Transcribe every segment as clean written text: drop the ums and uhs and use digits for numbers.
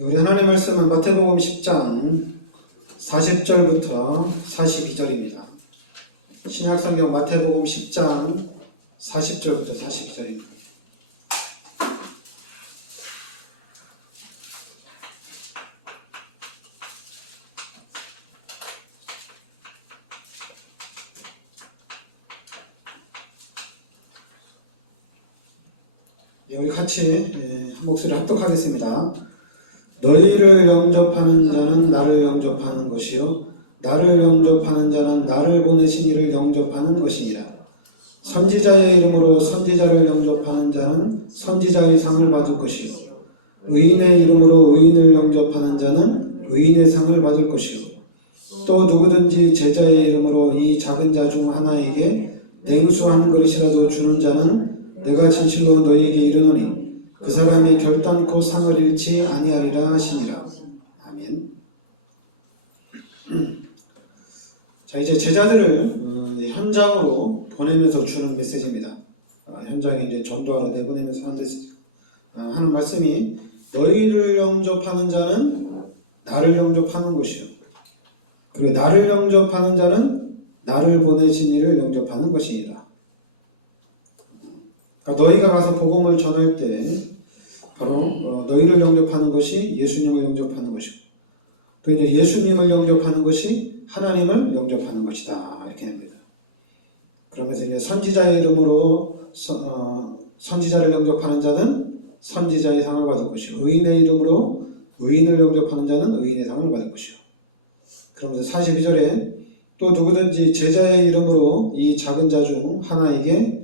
우리 하나님 말씀은 마태복음 10장 40절부터 42절입니다. 신약성경 마태복음 10장 40절부터 42절입니다. 우리 같이 한 목소리 합독하겠습니다. 너희를 영접하는 자는 나를 영접하는 것이요 나를 영접하는 자는 나를 보내신 이를 영접하는 것이니라. 선지자의 이름으로 선지자를 영접하는 자는 선지자의 상을 받을 것이요 의인의 이름으로 의인을 영접하는 자는 의인의 상을 받을 것이요 또 누구든지 제자의 이름으로 이 작은 자 중 하나에게 냉수 한 그릇이라도 주는 자는 내가 진실로 너희에게 이르노니 그 사람이 결단코 상을 잃지 아니하리라 하시니라. 아멘. 자, 이제 제자들을 현장으로 보내면서 주는 메시지입니다. 현장에 이제 전도하러 내보내면서 하는 메시지. 하는 말씀이 너희를 영접하는 자는 나를 영접하는 것이요 그리고 나를 영접하는 자는 나를 보내신 이를 영접하는 것이니라. 너희가 가서 복음을 전할 때 바로 너희를 영접하는 것이 예수님을 영접하는 것이고 또 이제 예수님을 영접하는 것이 하나님을 영접하는 것이다 이렇게 됩니다. 그러면서 이제 선지자의 이름으로 선지자를 영접하는 자는 선지자의 상을 받을 것이고 의인의 이름으로 의인을 영접하는 자는 의인의 상을 받을 것이요. 그러면서 42절에 또 누구든지 제자의 이름으로 이 작은 자 중 하나에게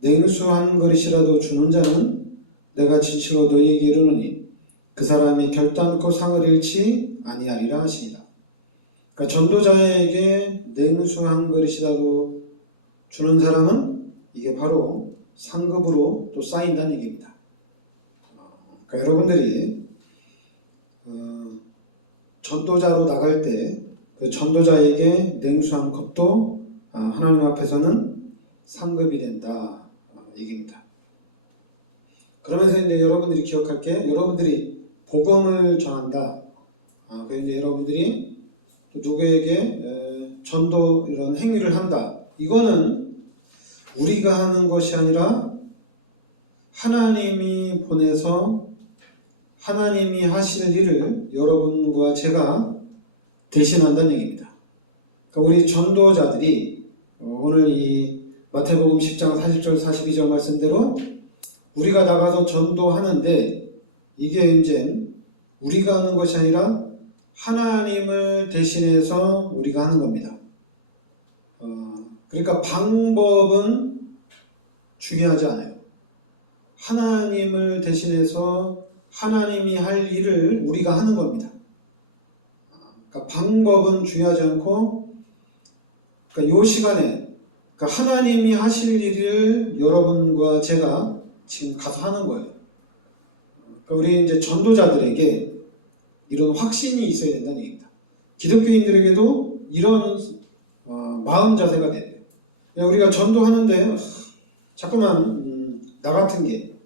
냉수 한 그릇이라도 주는 자는 내가 진실로 너희에게 이르노니 그 사람이 결단코 상을 잃지 아니하리라 하시니라. 그러니까 전도자에게 냉수 한 그릇이라도 주는 사람은 이게 바로 상급으로 또 쌓인다는 얘기입니다. 그러니까 여러분들이 전도자로 나갈 때 그 전도자에게 냉수 한 컵도 하나님 앞에서는 상급이 된다 얘기입니다. 그러면서 이제 여러분들이 기억할 게 여러분들이 복음을 전한다. 그래서 이제 여러분들이 누구에게 전도 이런 행위를 한다. 이거는 우리가 하는 것이 아니라 하나님이 보내서 하나님이 하실 일을 여러분과 제가 대신한다는 얘기입니다. 그러니까 우리 전도자들이 오늘 이 마태복음 10장 40절 42절 말씀대로 우리가 나가서 전도하는데 이게 이제 우리가 하는 것이 아니라 하나님을 대신해서 우리가 하는 겁니다. 그러니까 방법은 중요하지 않아요. 하나님을 대신해서 하나님이 할 일을 우리가 하는 겁니다. 그러니까 방법은 중요하지 않고 그러니까 이 시간에 그러니까 하나님이 하실 일을 여러분과 제가 지금 가서 하는 거예요. 그러니까 우리 이제 전도자들에게 이런 확신이 있어야 된다는 얘기입니다. 기독교인들에게도 이런 마음 자세가 돼야 돼요. 우리가 전도하는데 자꾸만 나 같은 게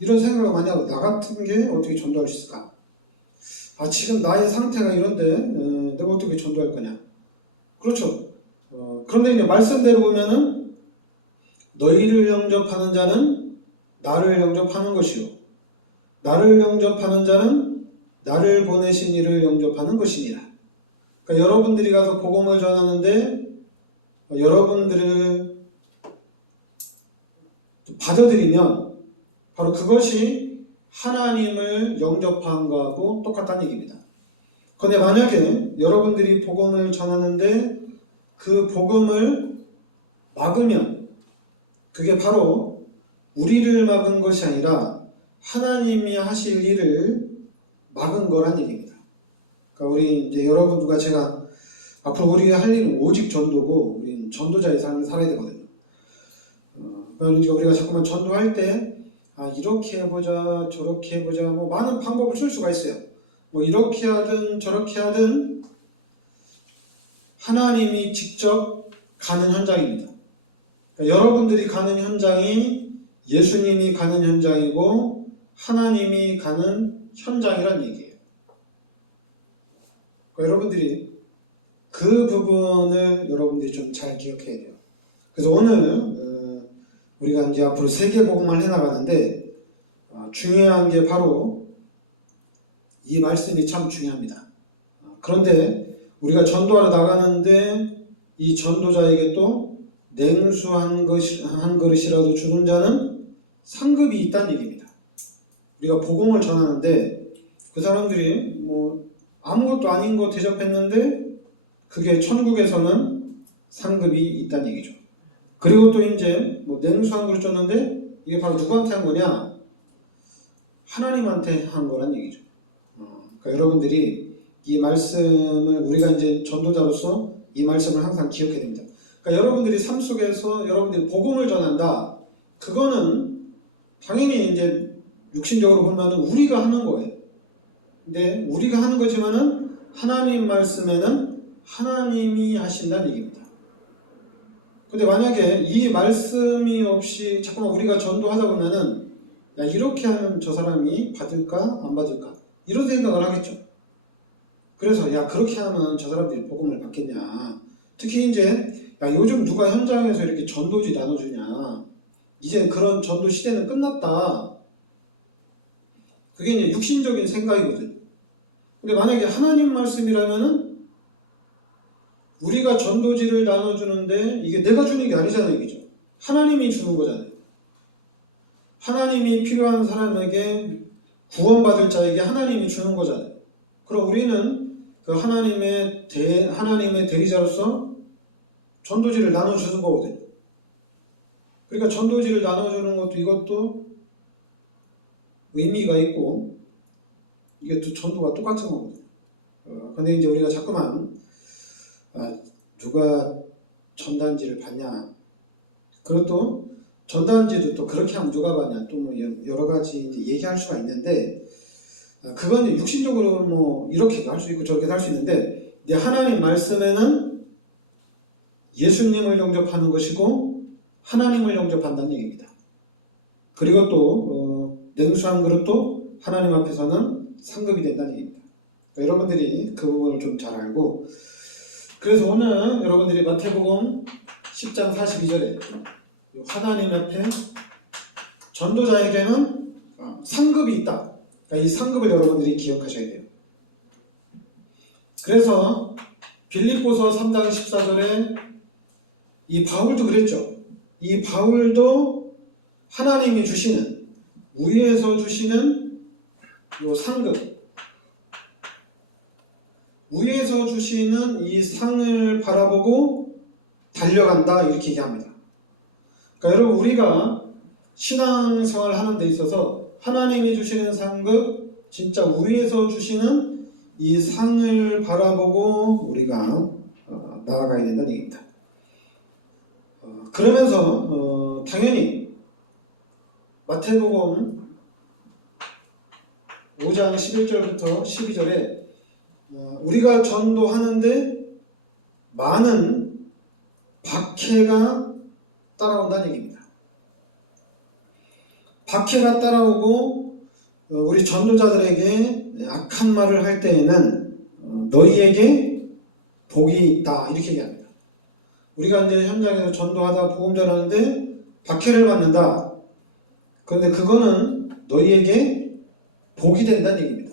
이런 생각을 많이 하고 나 같은 게 어떻게 전도할 수 있을까? 지금 나의 상태가 이런데 내가 어떻게 전도할 거냐? 그렇죠. 그런데 이제 말씀대로 보면은 너희를 영접하는 자는 나를 영접하는 것이요 나를 영접하는 자는 나를 보내신 이를 영접하는 것이니라. 그러니까 여러분들이 가서 복음을 전하는데 여러분들을 받아들이면 바로 그것이 하나님을 영접한 거하고 똑같다는 얘기입니다. 그런데 만약에 여러분들이 복음을 전하는데 그 복음을 막으면 그게 바로 우리를 막은 것이 아니라 하나님이 하실 일을 막은 거란 얘기입니다. 그러니까 우리 이제 여러분과 제가 앞으로 우리가 할 일은 오직 전도고 우리는 전도자의 삶을 살아야 되거든요. 그러니까 우리가 자꾸만 전도할 때 이렇게 해보자 저렇게 해보자 뭐 많은 방법을 쓸 수가 있어요. 뭐 이렇게 하든 저렇게 하든 하나님이 직접 가는 현장입니다. 그러니까 여러분들이 가는 현장이 예수님이 가는 현장이고 하나님이 가는 현장이란 얘기예요. 그러니까 여러분들이 그 부분을 여러분들이 좀 잘 기억해야 돼요. 그래서 오늘 우리가 이제 앞으로 세계복음을 해나가는데 중요한 게 바로 이 말씀이 참 중요합니다. 그런데 우리가 전도하러 나가는데 이 전도자에게 또 냉수 한 그릇이라도 주는 자는 상급이 있다는 얘기입니다. 우리가 복음을 전하는데 그 사람들이 뭐 아무것도 아닌 거 대접했는데 그게 천국에서는 상급이 있다는 얘기죠. 그리고 또 이제 뭐 냉수 한 그릇 줬는데 이게 바로 누구한테 한 거냐? 하나님한테 한 거란 얘기죠. 그러니까 여러분들이 이 말씀을 우리가 이제 전도자로서 이 말씀을 항상 기억해야 됩니다. 그러니까 여러분들이 삶 속에서 여러분들이 복음을 전한다. 그거는 당연히 이제 육신적으로 보면은 우리가 하는 거예요. 근데 우리가 하는 거지만은 하나님 말씀에는 하나님이 하신다는 얘기입니다. 근데 만약에 이 말씀이 없이 자꾸만 우리가 전도하다 보면은 야 이렇게 하면 저 사람이 받을까 안 받을까 이런 생각을 하겠죠. 그래서 야 그렇게 하면 저 사람들이 복음을 받겠냐. 특히 이제 야 요즘 누가 현장에서 이렇게 전도지 나눠주냐. 이제 그런 전도 시대는 끝났다. 그게 이제 육신적인 생각이거든. 근데 만약에 하나님 말씀이라면은 우리가 전도지를 나눠주는데 이게 내가 주는 게 아니잖아요. 이죠. 하나님이 주는 거잖아요. 하나님이 필요한 사람에게 구원받을 자에게 하나님이 주는 거잖아요. 그럼 우리는 그 하나님의 대리자로서 전도지를 나눠주는 거거든요. 그러니까 전도지를 나눠주는 것도 이것도 의미가 있고 이게 또 전도가 똑같은 거거든요. 근데 이제 우리가 자꾸만 누가 전단지를 받냐. 그리고 또 전단지도 또 그렇게 하면 누가 받냐. 또 뭐 여러 가지 얘기할 수가 있는데 그건 육신적으로 뭐 이렇게 할 수 있고 저렇게 할 수 있는데 하나님 말씀에는 예수님을 영접하는 것이고 하나님을 영접한다는 얘기입니다. 그리고 또 냉수 한 그릇도 하나님 앞에서는 상급이 된다는 얘기입니다. 그러니까 여러분들이 그 부분을 좀 잘 알고 그래서 오늘 여러분들이 마태복음 10장 42절에 하나님 앞에 전도자에게는 상급이 있다. 그러니까 이 상급을 여러분들이 기억하셔야 돼요. 그래서 빌립보서 3장 14절에 이 바울도 그랬죠. 이 바울도 하나님이 주시는 위에서 주시는 요 상급 위에서 주시는 이 상을 바라보고 달려간다 이렇게 얘기합니다. 그러니까 여러분 우리가 신앙생활을 하는 데 있어서 하나님이 주시는 상급 진짜 위에서 주시는 이 상을 바라보고 우리가 나아가야 된다는 얘기입니다. 그러면서 당연히 마태복음 5장 11절부터 12절에 우리가 전도하는데 많은 박해가 따라온다는 얘기입니다. 박해가 따라오고 우리 전도자들에게 악한 말을 할 때에는 너희에게 복이 있다 이렇게 얘기합니다. 우리가 이제 현장에서 전도하다 복음 전하는데 박해를 받는다. 그런데 그거는 너희에게 복이 된다는 얘기입니다.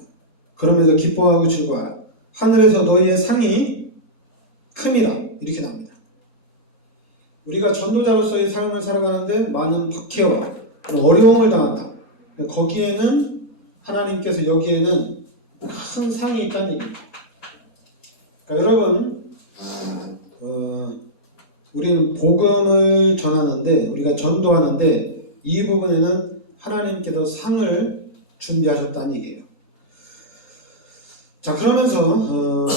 그러면서 기뻐하고 즐거워하라. 하늘에서 너희의 상이 큼이라 이렇게 나옵니다. 우리가 전도자로서의 삶을 살아가는데 많은 박해와 어려움을 당한다. 거기에는 하나님께서 여기에는 큰 상이 있다는 얘기입니다. 그러니까 여러분 우리는 복음을 전하는데 우리가 전도하는데 이 부분에는 하나님께서 상을 준비하셨다는 얘기예요. 자 그러면서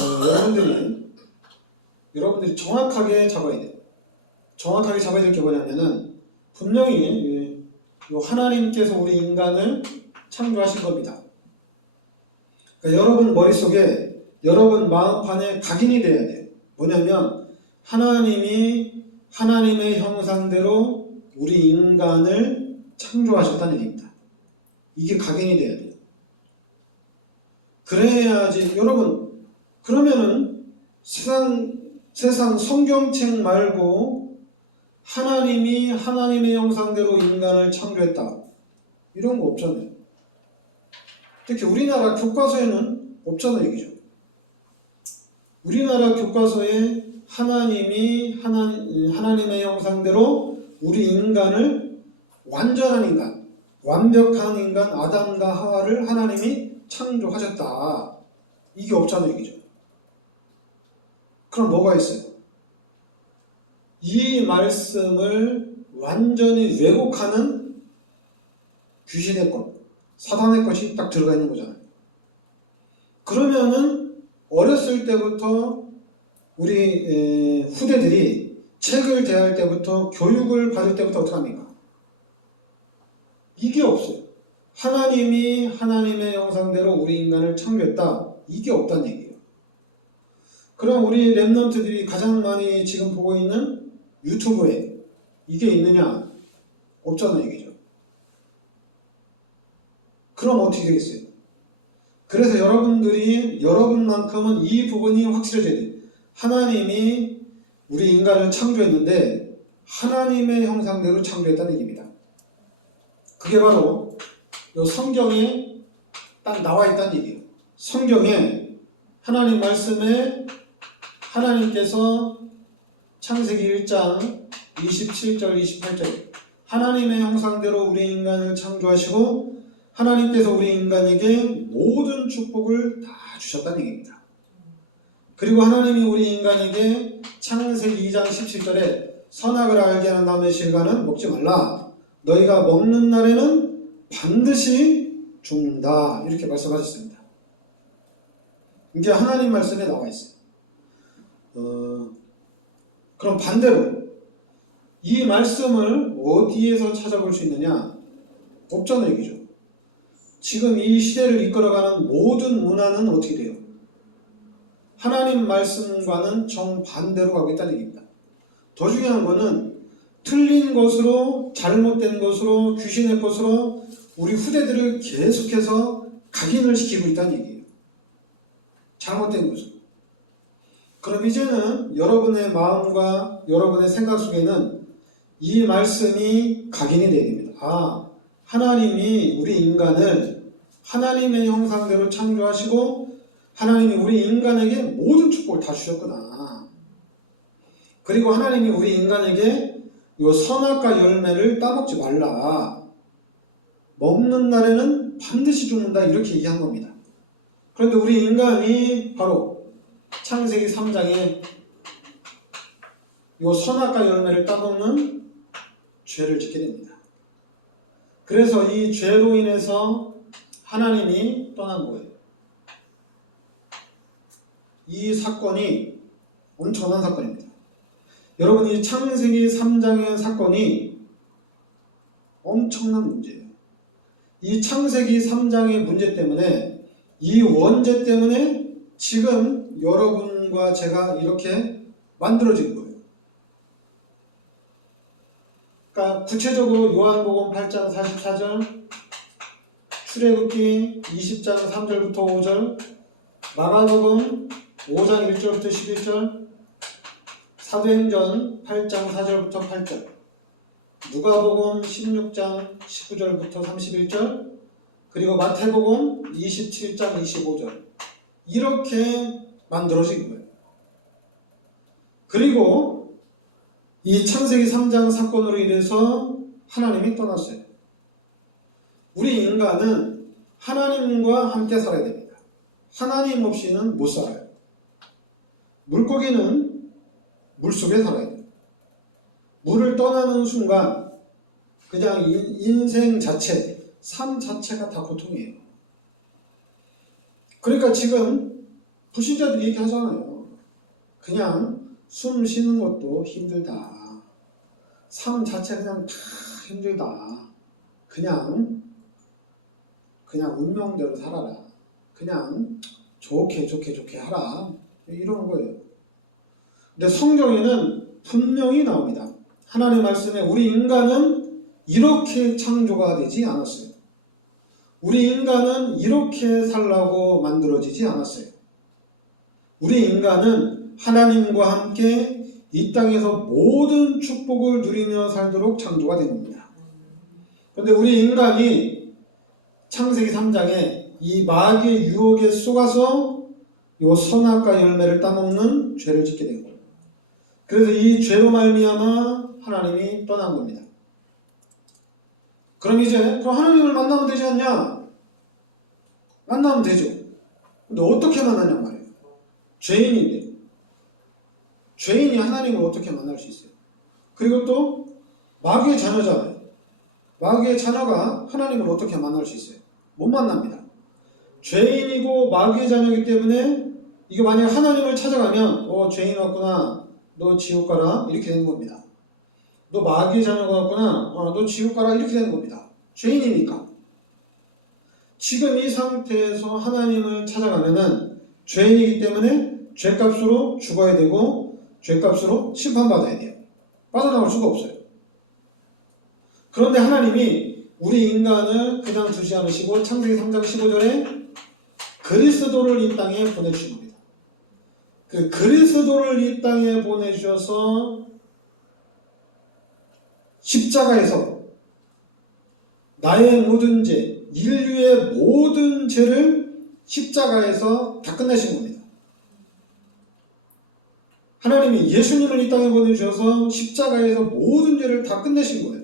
여러분들이 정확하게 잡아야 돼요. 정확하게 잡아야 될 게 뭐냐면은 분명히 하나님께서 우리 인간을 창조하신 겁니다. 그러니까 여러분 머릿속에 여러분 마음판에 각인이 돼야 돼요. 뭐냐면 하나님이 하나님의 형상대로 우리 인간을 창조하셨다는 얘기입니다. 이게 각인이 돼야 돼요. 그래야지 여러분 그러면은 세상 성경책 말고 하나님이 하나님의 형상대로 인간을 창조했다, 이런 거 없잖아요. 특히 우리나라 교과서에는 없잖아요, 얘기죠. 우리나라 교과서에 하나님의 형상대로 우리 인간을 완전한 인간, 완벽한 인간 아담과 하와를 하나님이 창조하셨다, 이게 없잖아요, 얘기죠. 그럼 뭐가 있어요? 이 말씀을 완전히 왜곡하는 귀신의 것, 사단의 것이 딱 들어가 있는 거잖아요. 그러면은 어렸을 때부터 우리 후대들이 책을 대할 때부터, 교육을 받을 때부터 어떻게 합니까? 이게 없어요. 하나님이 하나님의 형상대로 우리 인간을 창조했다, 이게 없다는 얘기예요. 그럼 우리 랩런트들이 가장 많이 지금 보고 있는 유튜브에 이게 있느냐? 없잖아요, 얘기죠. 그럼 어떻게 되겠어요? 그래서 여러분만큼은 이 부분이 확실해져야 돼요. 하나님이 우리 인간을 창조했는데 하나님의 형상대로 창조했다는 얘기입니다. 그게 바로 이 성경에 딱 나와 있다는 얘기예요. 성경에 하나님 말씀에 하나님께서 창세기 1장 27절 28절 하나님의 형상대로 우리 인간을 창조하시고 하나님께서 우리 인간에게 모든 축복을 다 주셨다는 얘기입니다. 그리고 하나님이 우리 인간에게 창세기 2장 17절에 선악을 알게 하는 나무의 실과는 먹지 말라, 너희가 먹는 날에는 반드시 죽는다, 이렇게 말씀하셨습니다. 이게 하나님 말씀에 나와 있어요. 그럼 반대로 이 말씀을 어디에서 찾아볼 수 있느냐? 없잖아요, 얘기죠. 지금 이 시대를 이끌어가는 모든 문화는 어떻게 돼요? 하나님 말씀과는 정반대로 가고 있다는 얘기입니다. 더 중요한 거는 틀린 것으로, 잘못된 것으로, 귀신의 것으로 우리 후대들을 계속해서 각인을 시키고 있다는 얘기예요. 잘못된 것으로. 그럼 이제는 여러분의 마음과 여러분의 생각 속에는 이 말씀이 각인이 되어야 됩니다. 아, 하나님이 우리 인간을 하나님의 형상대로 창조하시고 하나님이 우리 인간에게 모든 축복을 다 주셨구나. 그리고 하나님이 우리 인간에게 이 선악과 열매를 따먹지 말라, 먹는 날에는 반드시 죽는다, 이렇게 얘기한 겁니다. 그런데 우리 인간이 바로 창세기 3장에 이 선악과 열매를 따먹는 죄를 짓게 됩니다. 그래서 이 죄로 인해서 하나님이 떠난 거예요. 이 사건이 엄청난 사건입니다. 여러분, 이 창세기 3장의 사건이 엄청난 문제예요. 이 창세기 3장의 문제 때문에, 이 원죄 때문에 지금 여러분과 제가 이렇게 만들어진 거예요. 그러니까 구체적으로 요한복음 8장 44절, 출애굽기 20장 3절부터 5절, 마가복음 5장 1절부터 11절, 사도행전 8장 4절부터 8절, 누가복음 16장 19절부터 31절, 그리고 마태복음 27장 25절, 이렇게 만들어진 거예요. 그리고 이 창세기 3장 사건으로 인해서 하나님이 떠났어요. 우리 인간은 하나님과 함께 살아야 됩니다. 하나님 없이는 못 살아요. 물고기는 물속에 살아야 돼요. 물을 떠나는 순간 그냥 인생 자체, 삶 자체가 다 고통이에요. 그러니까 지금 불신자들이 얘기 하잖아요. 그냥 숨 쉬는 것도 힘들다. 삶 자체 그냥 다 힘들다. 그냥 운명대로 살아라. 그냥 좋게 하라. 이러는 거예요. 근데 성경에는 분명히 나옵니다. 하나님의 말씀에 우리 인간은 이렇게 창조가 되지 않았어요. 우리 인간은 이렇게 살라고 만들어지지 않았어요. 우리 인간은 하나님과 함께 이 땅에서 모든 축복을 누리며 살도록 창조가 된 겁니다. 그런데 우리 인간이 창세기 3장에 이 마귀의 유혹에 속아서 이 선악과 열매를 따먹는 죄를 짓게 된 거예요. 그래서 이 죄로 말미암아 하나님이 떠난 겁니다. 그럼 이제 그럼 하나님을 만나면 되지 않냐? 만나면 되죠. 근데 어떻게 만나냔 말이에요. 죄인인데 죄인이 하나님을 어떻게 만날 수 있어요? 그리고 또 마귀의 자녀잖아요. 마귀의 자녀가 하나님을 어떻게 만날 수 있어요? 못 만납니다. 죄인이고 마귀의 자녀이기 때문에 이게 만약 하나님을 찾아가면 죄인 왔구나, 너 지옥 가라, 이렇게 되는 겁니다. 너 마귀의 자녀가 왔구나, 너 지옥 가라, 이렇게 되는 겁니다. 죄인이니까. 지금 이 상태에서 하나님을 찾아가면은 죄인이기 때문에 죄값으로 죽어야 되고 죄값으로 심판받아야 돼요. 빠져나올 수가 없어요. 그런데 하나님이 우리 인간을 그냥 두지 않으시고 창세기 3장 15절에 그리스도를 이 땅에 보내주신 겁니다. 그 그리스도를 이 땅에 보내주셔서 십자가에서 나의 모든 죄, 인류의 모든 죄를 십자가에서 다 끝내신 겁니다. 하나님이 예수님을 이 땅에 보내주셔서 십자가에서 모든 죄를 다 끝내신 거예요.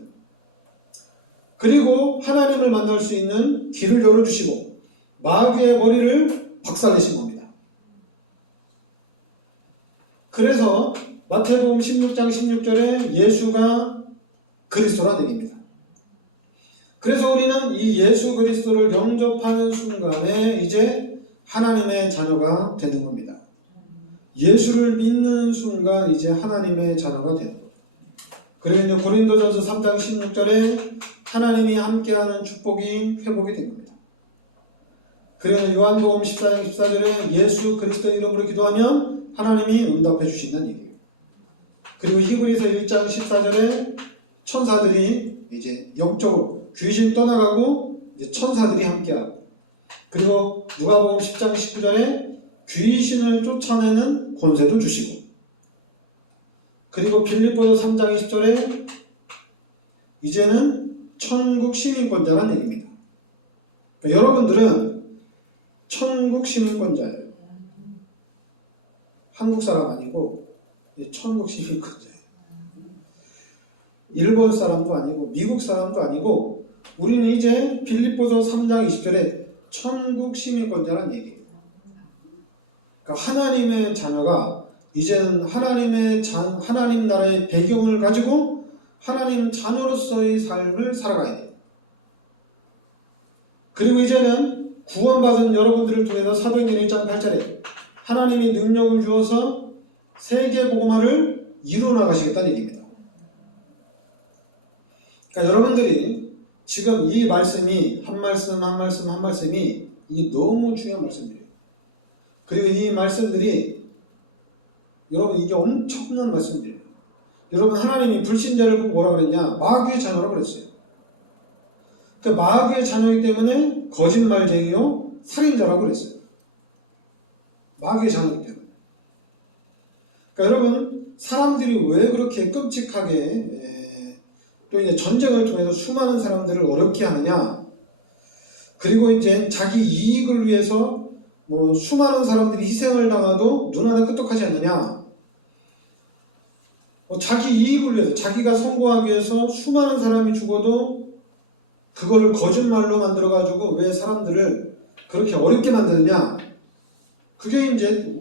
그리고 하나님을 만날 수 있는 길을 열어주시고 마귀의 머리를 박살내신 겁니다. 그래서 마태복음 16장 16절에 예수가 그리스도라 얘기입니다. 그래서 우리는 이 예수 그리스도를 영접하는 순간에 이제 하나님의 자녀가 되는 겁니다. 예수를 믿는 순간 이제 하나님의 자녀가 되는 겁니다. 그리고 이제 고린도전서 3장 16절에 하나님이 함께하는 축복이 회복이 된 겁니다. 그리고 요한복음 14장 14절에 예수 그리스도 이름으로 기도하면 하나님이 응답해 주신다는 얘기예요. 그리고 히브리서 1장 14절에 천사들이 이제 영적으로 귀신 떠나가고 이제 천사들이 함께하고, 그리고 누가복음 10장 19절에 귀신을 쫓아내는 권세도 주시고, 그리고 빌립보서 3장 20절에 이제는 천국 시민권자라는 얘기입니다. 그러니까 여러분들은 천국 시민권자예요. 한국 사람 아니고 천국 시민권자예요. 일본 사람도 아니고 미국 사람도 아니고 우리는 이제 빌립보서 3장 20절에 천국 시민권자라는 얘기예요. 그러니까 하나님의 자녀가 이제는 하나님 나라의 배경을 가지고 하나님 자녀로서의 삶을 살아가야 돼요. 그리고 이제는 구원받은 여러분들을 통해서 사도행전 1장 8절에 하나님이 능력을 주어서 세계 복음화를 이루어 나가시겠다는 얘기입니다. 그러니까 여러분들이 지금 이 말씀이 한 말씀이 이게 너무 중요한 말씀들이에요. 그리고 이 말씀들이 여러분 이게 엄청난 말씀들이에요. 여러분 하나님이 불신자를 보고 뭐라 그랬냐? 마귀의 자녀라고 그랬어요. 그 마귀의 자녀이기 때문에 거짓말쟁이요 살인자라고 그랬어요. 마귀의 자녀이기 때문에. 그러니까 여러분 사람들이 왜 그렇게 끔찍하게 또 이제 전쟁을 통해서 수많은 사람들을 어렵게 하느냐? 그리고 이제 자기 이익을 위해서 뭐 수많은 사람들이 희생을 당하도 눈 하나 끄떡하지 않느냐? 자기 이익을 위해서 자기가 성공하기 위해서 수많은 사람이 죽어도 그거를 거짓말로 만들어가지고 왜 사람들을 그렇게 어렵게 만드느냐? 그게 이제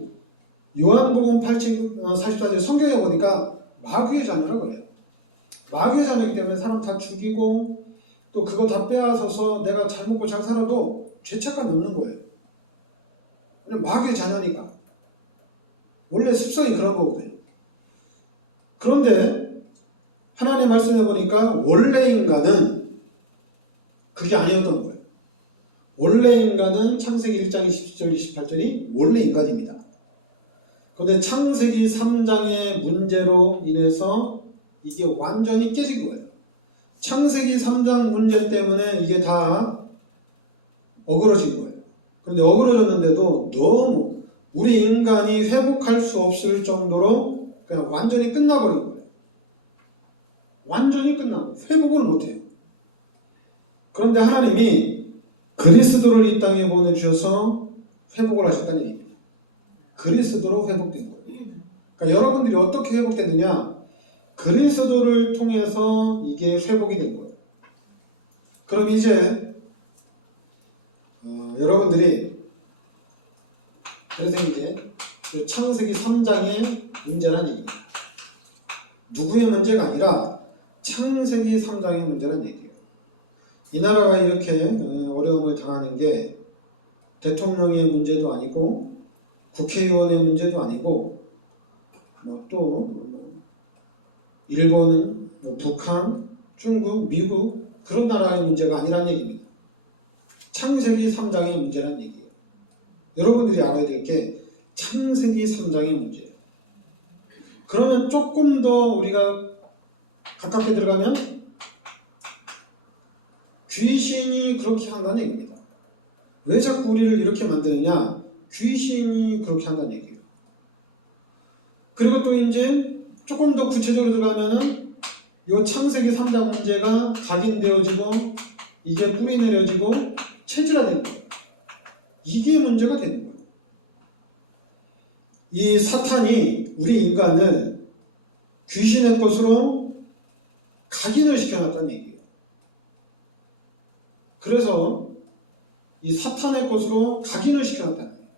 요한복음 8장 44절 성경에 보니까 마귀의 자녀라고 해요. 마귀의 자녀이기 때문에 사람 다 죽이고 또 그거 다 빼앗아서 내가 잘 먹고 잘 살아도 죄책감이 없는 거예요. 그냥 마귀의 자녀니까. 원래 습성이 그런 거거든요. 그런데 하나님 말씀해 보니까 원래 인간은 그게 아니었던 거예요. 원래 인간은 창세기 1장 27절 28절이 원래 인간입니다. 그런데 창세기 3장의 문제로 인해서 이게 완전히 깨진 거예요. 창세기 3장 문제 때문에 이게 다 어그러진 거예요. 그런데 어그러졌는데도 너무 우리 인간이 회복할 수 없을 정도로 그냥 완전히 끝나버린 거예요. 완전히 끝나고 회복을 못해요. 그런데 하나님이 그리스도를 이 땅에 보내주셔서 회복을 하셨다는 얘기입니다. 그리스도로 회복된 거예요. 그러니까 여러분들이 어떻게 회복됐느냐? 그리스도를 통해서 이게 회복이 된 거예요. 그럼 이제 여러분들이 그래서 이제 창세기 3장의 문제란 얘기입니다. 누구의 문제가 아니라 창세기 3장의 문제란 얘기예요. 이 나라가 이렇게 어려움을 당하는 게 대통령의 문제도 아니고 국회의원의 문제도 아니고 또 일본, 북한, 중국, 미국 그런 나라의 문제가 아니란 얘기입니다. 창세기 3장의 문제란 얘기예요. 여러분들이 알아야 될 게 창세기 3장의 문제예요. 그러면 조금 더 우리가 가깝게 들어가면 귀신이 그렇게 한다는 얘기입니다. 왜 자꾸 우리를 이렇게 만드느냐? 귀신이 그렇게 한다는 얘기예요. 그리고 또 이제 조금 더 구체적으로 들어가면은 이 창세기 3장 문제가 각인되어지고 이게 뿌리 내려지고 체질화되는 거예요. 이게 문제가 되는 거예요. 이 사탄이 우리 인간을 귀신의 것으로 각인을 시켜놨다는 얘기예요. 그래서 이 사탄의 것으로 각인을 시켜놨다는 거예요.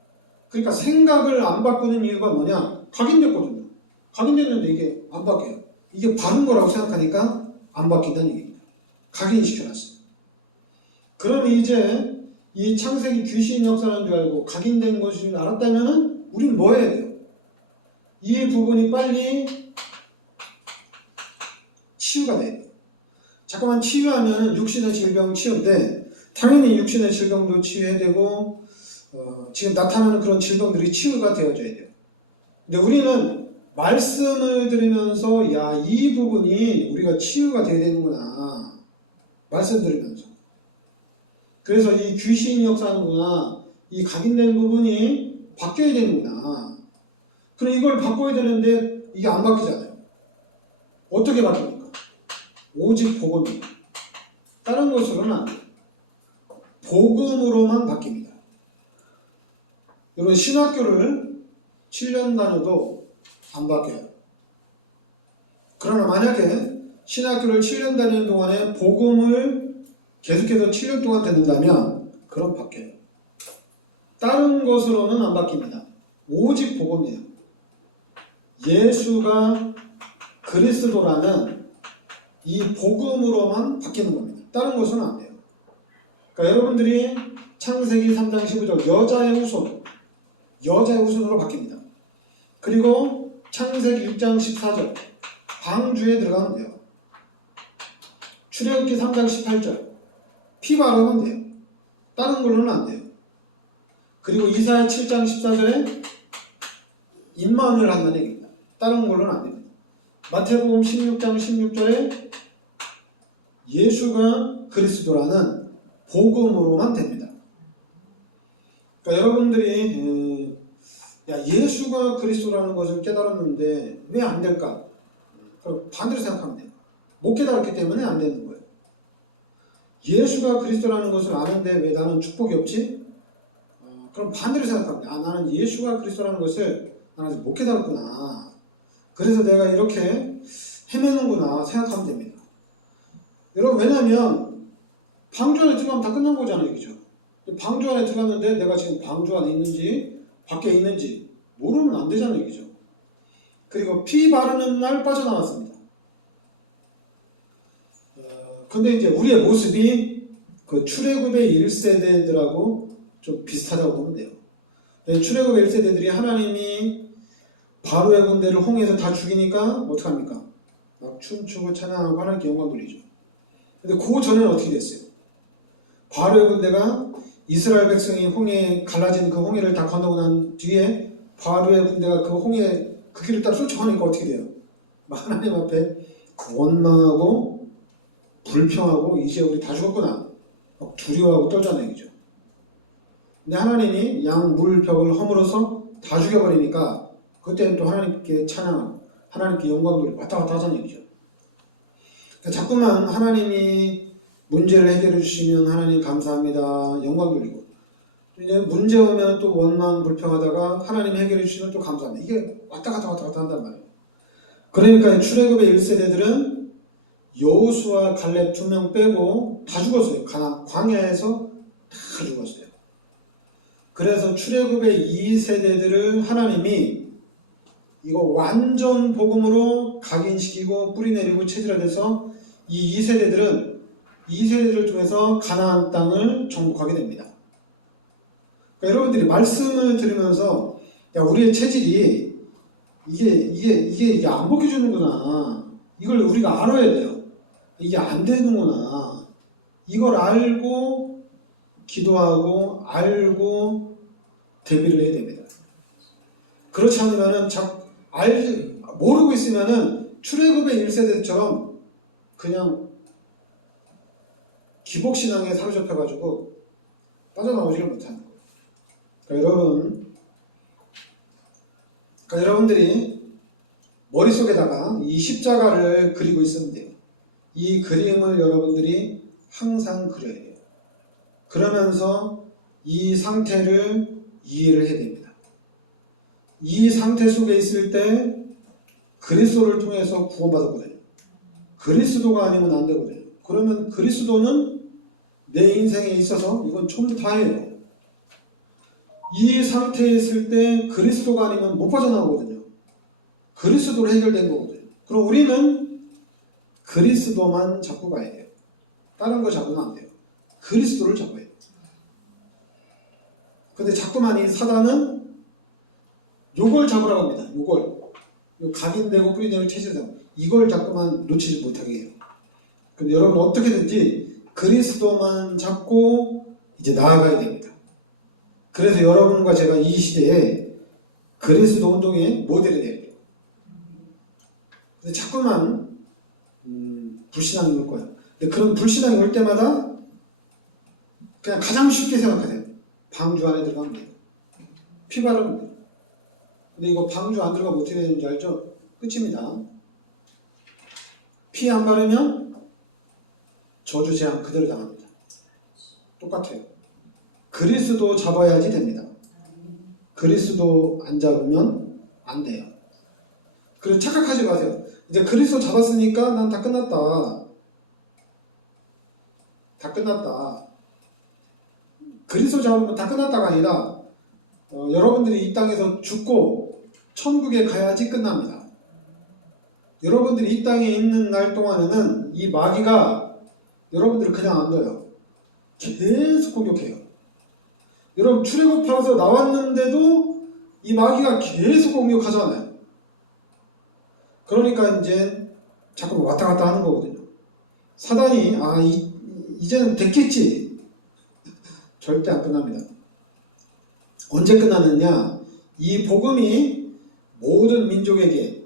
그러니까 생각을 안 바꾸는 이유가 뭐냐? 각인됐거든요. 각인됐는데 이게 안 바뀌어요. 이게 바른 거라고 생각하니까 안 바뀐다는 얘기입니다. 각인시켜놨어요. 그럼 이제 이 창세기 귀신 역사라는 줄 알고 각인된 것을 알았다면 우리는 뭐 해야 돼요? 이 부분이 빨리 치유가 돼야 돼요. 잠깐만 치유하면 육신의 질병 치유인데 당연히 육신의 질병도 치유해야 되고 지금 나타나는 그런 질병들이 치유가 되어져야 돼요. 근데 우리는 말씀을 들으면서 야, 이 부분이 우리가 치유가 돼야 되는구나. 말씀 들으면서. 그래서 이 귀신이 역사하는구나. 이 각인된 부분이 바뀌어야 되는구나. 그럼 이걸 바꿔야 되는데 이게 안 바뀌잖아요. 어떻게 바뀝니까? 오직 복음이에요. 다른 것으로는 안 돼요. 복음으로만 바뀝니다. 여러분 신학교를 7년 다녀도 안 바뀌어요. 그러나 만약에 신학교를 7년 다니는 동안에 복음을 계속해서 7년 동안 듣는다면 그럼 바뀌어요. 다른 것으로는 안 바뀝니다. 오직 복음이에요. 예수가 그리스도라는 이 복음으로만 바뀌는 겁니다. 다른 것은 안 돼요. 그러니까 여러분들이 창세기 3장 15절 여자의 후손으로 바뀝니다. 그리고 창세기 6장 14절 방주에 들어가면 돼요. 출애굽기 3장 18절 피 바르면 돼요. 다른 걸로는 안 돼요. 그리고 이사야 7장 14절에 임마누엘 한다는 얘기입니다. 다른 걸로는 안 됩니다. 마태복음 16장 16절에 예수가 그리스도라는 복음으로만 됩니다. 그러니까 여러분들이 예수가 그리스도라는 것을 깨달았는데 왜 안 될까? 그럼 반대로 생각하면 돼요. 못 깨달았기 때문에 안 되는 거예요. 예수가 그리스도라는 것을 아는데 왜 나는 축복이 없지? 그럼 반대로 생각하면 돼요. 나는 예수가 그리스도라는 것을 나는 아직 못 깨달았구나. 그래서 내가 이렇게 헤매는구나 생각하면 됩니다. 여러분 왜냐면 방주 안에 들어가면 다 끝난 거잖아요. 그죠? 방주 안에 들어갔는데 내가 지금 방주 안에 있는지 밖에 있는지 모르면 안 되잖아요. 그죠? 그리고 피 바르는 날 빠져나왔습니다. 근데 이제 우리의 모습이 그 출애굽의 1세대들하고 좀 비슷하다고 보면 돼요. 출애굽의 1세대들이 하나님이 바로의 군대를 홍해에서 다 죽이니까 어떡합니까? 막 춤추고 찬양하고 하나님께 영광 돌리죠. 근데 그 전에는 어떻게 됐어요? 바로의 군대가 이스라엘 백성이 홍해 갈라진 그 홍해를 다 건너고 난 뒤에 바로의 군대가 그 홍해 그 길을 딱 쫓아가니까 어떻게 돼요? 하나님 앞에 원망하고 불평하고 이제 우리 다 죽었구나 막 두려워하고 떨잖아요. 그죠? 근데 하나님이 양물벽을 허물어서 다 죽여버리니까 그때는 또 하나님께 찬양, 하나님께 영광 돌리고 왔다 갔다 하자는 얘기죠. 그러니까 자꾸만 하나님이 문제를 해결해 주시면 하나님 감사합니다, 영광 돌리고, 이제 문제 오면 또 원망 불평하다가 하나님 해결해 주시면 또 감사합니다. 이게 왔다 갔다 한단 말이에요. 그러니까 출애굽의 1세대들은 여호수아 갈렙 2명 빼고 다 죽었어요. 광야에서 다 죽었어요. 그래서 출애굽의 2세대들을 하나님이 이거 완전 복음으로 각인시키고 뿌리내리고 체질화돼서 이 2세대들을 통해서 가나안 땅을 정복하게 됩니다. 그러니까 여러분들이 말씀을 들으면서 야, 우리의 체질이 이게 안 먹혀주는구나. 이걸 우리가 알아야 돼요. 이게 안 되는구나. 이걸 알고 기도하고 알고 대비를 해야 됩니다. 그렇지 않으면은 모르고 있으면은 출애굽의 1세대처럼 그냥 기복신앙에 사로잡혀가지고 빠져나오지를 못하는 거예요. 그러니까 여러분들이 머릿속에다가 이 십자가를 그리고 있으면 돼요. 이 그림을 여러분들이 항상 그려야 돼요. 그러면서 이 상태를 이해를 해야 됩니다. 이 상태 속에 있을 때 그리스도를 통해서 구원받았거든요. 그리스도가 아니면 안 되거든요. 그러면 그리스도는 내 인생에 있어서 이건 전부 다예요. 이 상태에 있을 때 그리스도가 아니면 못 빠져나오거든요. 그리스도로 해결된 거거든요. 그럼 우리는 그리스도만 잡고 가야 돼요. 다른 거 잡으면 안 돼요. 그리스도를 잡아야 돼요. 근데 자꾸만 이 사단은 요걸 잡으라고 합니다. 요걸. 요 각인되고 뿌리되고 체질되고 이걸 자꾸만 놓치지 못하게 해요. 근데 여러분 어떻게든지 그리스도만 잡고 이제 나아가야 됩니다. 그래서 여러분과 제가 이 시대에 그리스도 운동의 모델이 돼야 돼요. 근데 자꾸만 불신앙이 올 거예요. 근데 그런 불신앙이 올 때마다 그냥 가장 쉽게 생각하세요. 방주 안에 들어가면 돼요. 피 바르면 돼요. 근데 이거 방주 안 들어가면 어떻게 되는지 알죠? 끝입니다. 피 안 바르면 저주 재앙 그대로 당합니다. 똑같아요. 그리스도 잡아야지 됩니다. 그리스도 안 잡으면 안 돼요. 그래서 착각하지 마세요. 이제 그리스도 잡았으니까 난 다 끝났다. 다 끝났다. 그리스도 잡으면 다 끝났다가 아니라 여러분들이 이 땅에서 죽고 천국에 가야지 끝납니다. 여러분들이 이 땅에 있는 날 동안에는 이 마귀가 여러분들을 그냥 안 둬요. 계속 공격해요. 여러분 출애굽하면서 나왔는데도 이 마귀가 계속 공격하잖아요. 그러니까 이제 자꾸 왔다 갔다 하는 거거든요. 사단이 이제는 됐겠지. 절대 안 끝납니다. 언제 끝나느냐? 이 복음이 모든 민족에게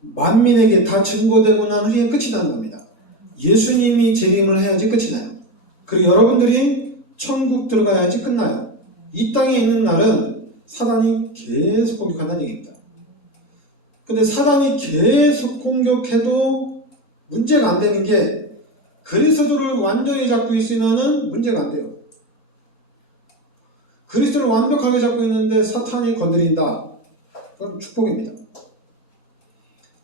만민에게 다 증거되고 난 후에 끝이 나는 겁니다. 예수님이 재림을 해야지 끝이 나요. 그리고 여러분들이 천국 들어가야지 끝나요. 이 땅에 있는 날은 사단이 계속 공격한다는 얘기입니다. 근데 사단이 계속 공격해도 문제가 안 되는 게 그리스도를 완전히 잡고 있으면은 문제가 안 돼요. 그리스도를 완벽하게 잡고 있는데 사탄이 건드린다. 그건 축복입니다.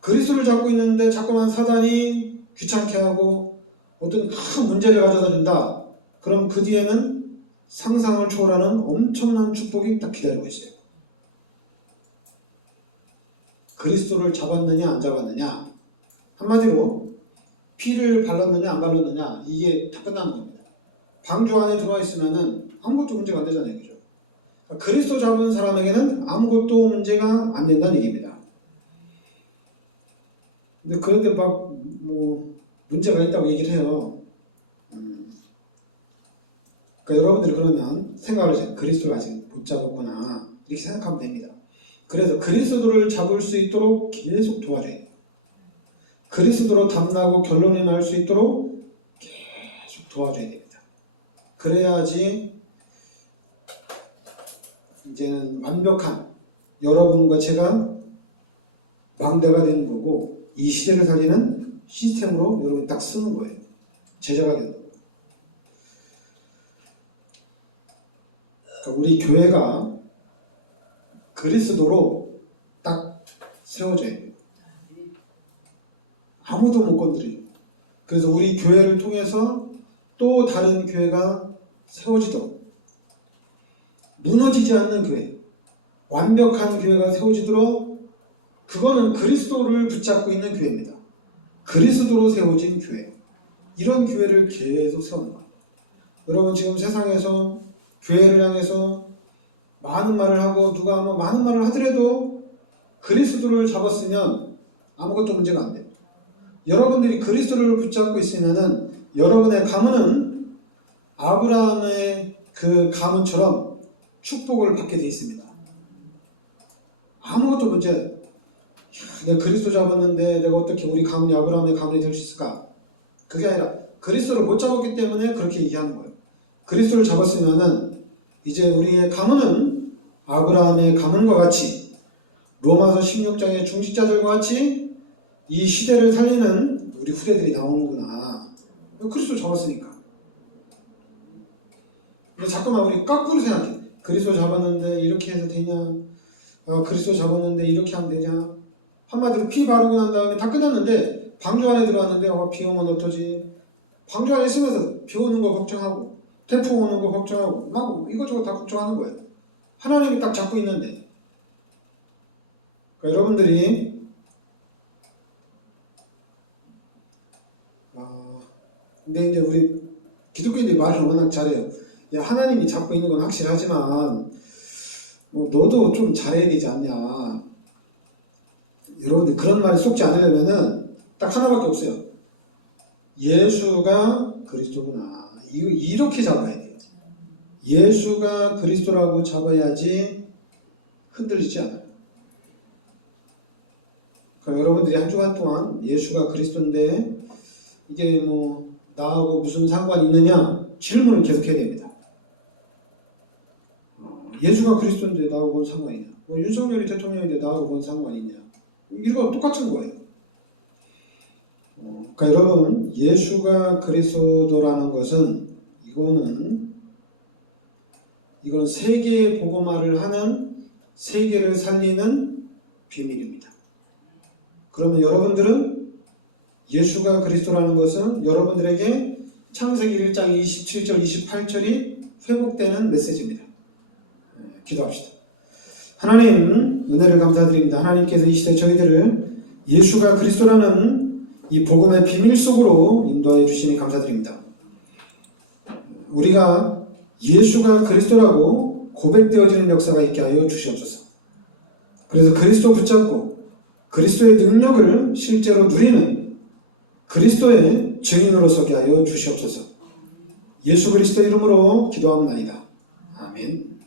그리스도를 잡고 있는데 자꾸만 사단이 귀찮게 하고 어떤 큰 문제를 가져다 준다. 그럼 그 뒤에는 상상을 초월하는 엄청난 축복이 딱 기다리고 있어요. 그리스도를 잡았느냐 안 잡았느냐, 한마디로 피를 발랐느냐 안 발랐느냐, 이게 다 끝나는 겁니다. 방주 안에 들어와 있으면은 아무것도 문제가 안 되잖아요. 그죠? 그리스도 잡은 사람에게는 아무것도 문제가 안 된다는 얘기입니다. 근데 그런데 막 문제가 있다고 얘기를 해요. 그러니까 여러분들이 그러면 생각을 하세요. 그리스도를 아직 못 잡았구나 이렇게 생각하면 됩니다. 그래서 그리스도를 잡을 수 있도록 계속 도와줘야 돼요. 그리스도로 담나고 결론이 날 수 있도록 계속 도와줘야 됩니다. 그래야지 이제는 완벽한 여러분과 제가 망대가 되는 거고 이 시대를 살리는 시스템으로 여러분이 딱 쓰는 거예요. 제자가 되는 거예요. 그러니까 우리 교회가 그리스도로 딱 세워져야 돼요. 아무도 못 건드려요. 그래서 우리 교회를 통해서 또 다른 교회가 세워지도록, 무너지지 않는 교회, 완벽한 교회가 세워지도록, 그거는 그리스도를 붙잡고 있는 교회입니다. 그리스도로 세워진 교회, 이런 교회를 계속 세우는 거예요. 여러분 지금 세상에서 교회를 향해서 많은 말을 하고 누가 뭐 많은 말을 하더라도 그리스도를 잡았으면 아무것도 문제가 안 돼요. 여러분들이 그리스도를 붙잡고 있으면은 여러분의 가문은 아브라함의 그 가문처럼 축복을 받게 돼 있습니다. 아무것도 문제, 내가 그리스도 잡았는데 내가 어떻게 우리 가문이 아브라함의 가문이 될 수 있을까? 그게 아니라 그리스도를 못 잡았기 때문에 그렇게 얘기하는 거예요. 그리스도를 잡았으면은 이제 우리의 가문은 아브라함의 가문과 같이, 로마서 16장의 중직자들과 같이 이 시대를 살리는 우리 후대들이 나오는구나. 그리스도 잡았으니까. 근데 자꾸만 우리 거꾸로 생각해. 그리스도 잡았는데 이렇게 해서 되냐? 그리스도 잡았는데 이렇게 하면 되냐? 한마디로 피 바르고 난 다음에 다 끝났는데 방주 안에 들어왔는데 비 오면 어떠지? 방주 안에 있으면서 비 오는 거 걱정하고 태풍 오는 거 걱정하고 막 이것저것 다 걱정하는 거예요. 하나님이 딱 잡고 있는데. 그러니까 여러분들이 근데 이제 우리 기독교인들이 말을 워낙 잘해요. 야, 하나님이 잡고 있는 건 확실하지만 너도 좀 잘해야 되지 않냐. 여러분들 그런 말에 속지 않으려면은 딱 하나밖에 없어요. 예수가 그리스도구나. 이거 이렇게 잡아야 돼요. 예수가 그리스도라고 잡아야지 흔들리지 않아요. 그러니까 여러분들이 한 주간 동안 예수가 그리스도인데 이게 뭐 나하고 무슨 상관이 있느냐 질문을 계속해야 됩니다. 예수가 그리스도인데 나하고 뭔 상관이 있냐? 윤석열이 대통령인데 나하고 뭔 상관이 있냐? 이거 똑같은 거예요. 그러니까 여러분 예수가 그리스도라는 것은 이거는 세계의 복음화를 하는, 세계를 살리는 비밀입니다. 그러면 여러분들은 예수가 그리스도라는 것은 여러분들에게 창세기 1장 27절 28절이 회복되는 메시지입니다. 기도합시다. 하나님 은혜를 감사드립니다. 하나님께서 이 시대 저희들을 예수가 그리스도라는 이 복음의 비밀 속으로 인도하여 주시니 감사드립니다. 우리가 예수가 그리스도라고 고백되어지는 역사가 있게 하여 주시옵소서. 그래서 그리스도 붙잡고 그리스도의 능력을 실제로 누리는 그리스도의 증인으로 서게 하여 주시옵소서. 예수 그리스도 이름으로 기도하옵나이다. 아멘.